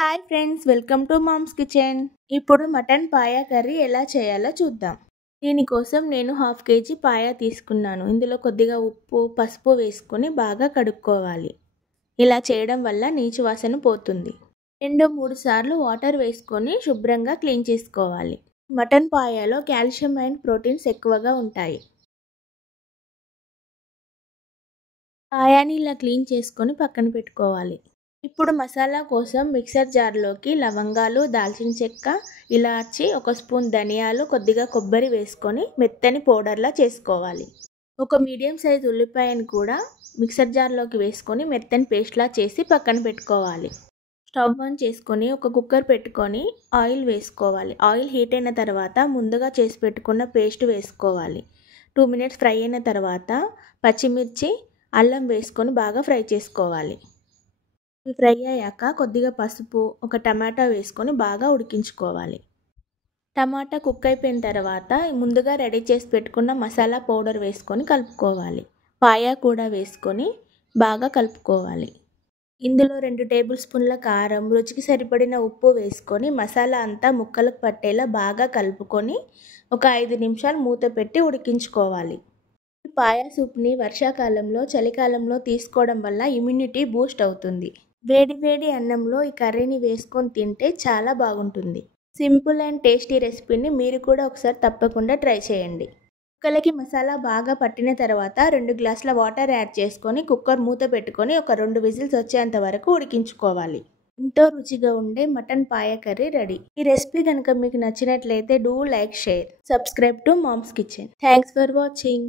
Hi friends, welcome to mom's kitchen. ఇప్పుడు mutton paya curry ఎలా చేయాలో చూద్దాం. దీనికోసం నేను 1/2 kg పాయా తీసుకున్నాను. ఇందులో కొద్దిగా ఉప్పు, పసుపు వేసుకొని బాగా కడుక్కోవాలి. ఇలా చేయడం వల్ల నీచు వాసన పోతుంది. 2-3 సార్లు వాటర్ వేసుకొని శుభ్రంగా క్లీన్ చేసుకోవాలి. మటన్ పాయాలో కాల్షియం అండ్ ప్రోటీన్స్ ఎక్కువగా ఉంటాయి. పాయాని ఇలా క్లీన్ చేసుకొని పక్కన పెట్టుకోవాలి. ఇప్పుడు మసాలా కోసం మిక్సర్ జార్లోకి లవంగాలు, దాల్చిన చెక్క, ఇలాచి, 1 స్పూన్ ధనియాలు, కొద్దిగా కొబ్బరి వేసుకొని మెత్తని పౌడర్లా చేసుకోవాలి. ఒక మీడియం సైజ్ ఉల్లిపాయను కూడా మిక్సర్ జార్లోకి వేసుకొని మెత్తని పేస్ట్లా చేసి పక్కన పెట్టుకోవాలి. స్టవ్ ఆన్ చేసుకొని ఒక కుక్కర్ పెట్టుకొని ఆయిల్ వేసుకోవాలి. ఆయిల్ హీట్ అయిన తర్వాత ముందుగా చేసి పెట్టుకున్న పేస్ట్ వేసుకోవాలి. 2 మినిట్స్ ఫ్రై అయిన తర్వాత పచ్చిమిర్చి, అల్లం వేసుకొని బాగా ఫ్రై చేసుకోవాలి. ఫ్రై అయ్యాక కొద్దిగా పసుపు, 1 టమాటా వేసుకొని బాగా ఉడికించుకోవాలి. టమాటా కుక్ అయిపోయిన తర్వాత ముందుగా రెడీ చేసి పెట్టుకున్న మసాలా పౌడర్ వేసుకొని కలుపుకోవాలి. పాయా కూడా వేసుకొని బాగా కలుపుకోవాలి. ఇందులో 2 టేబుల్ స్పూన్ల కారం, రుచికి సరిపడిన ఉప్పు వేసుకొని మసాలా అంతా ముక్కలకు పట్టేలా బాగా కలుపుకొని ఒక 5 నిమిషాలు మూత పెట్టి ఉడికించుకోవాలి. పాయా సూప్ని వర్షాకాలంలో, చలికాలంలో తీసుకోవడం వల్ల ఇమ్యూనిటీ బూస్ట్ అవుతుంది. వేడి వేడి అన్నంలో ఈ కర్రీని వేసుకొని తింటే చాలా బాగుంటుంది. సింపుల్ అండ్ టేస్టీ రెసిపీని మీరు కూడా ఒకసారి తప్పకుండా ట్రై చేయండి. ముక్కలకి మసాలా బాగా పట్టిన తర్వాత 2 గ్లాసుల వాటర్ యాడ్ చేసుకొని కుక్కర్ మూత పెట్టుకొని ఒక 2 విజిల్స్ వచ్చేంత వరకు ఉడికించుకోవాలి. ఎంతో రుచిగా ఉండే మటన్ పాయా కర్రీ రెడీ. ఈ రెసిపీ కనుక మీకు నచ్చినట్లయితే do like, share, subscribe to mom's kitchen. Thanks for watching.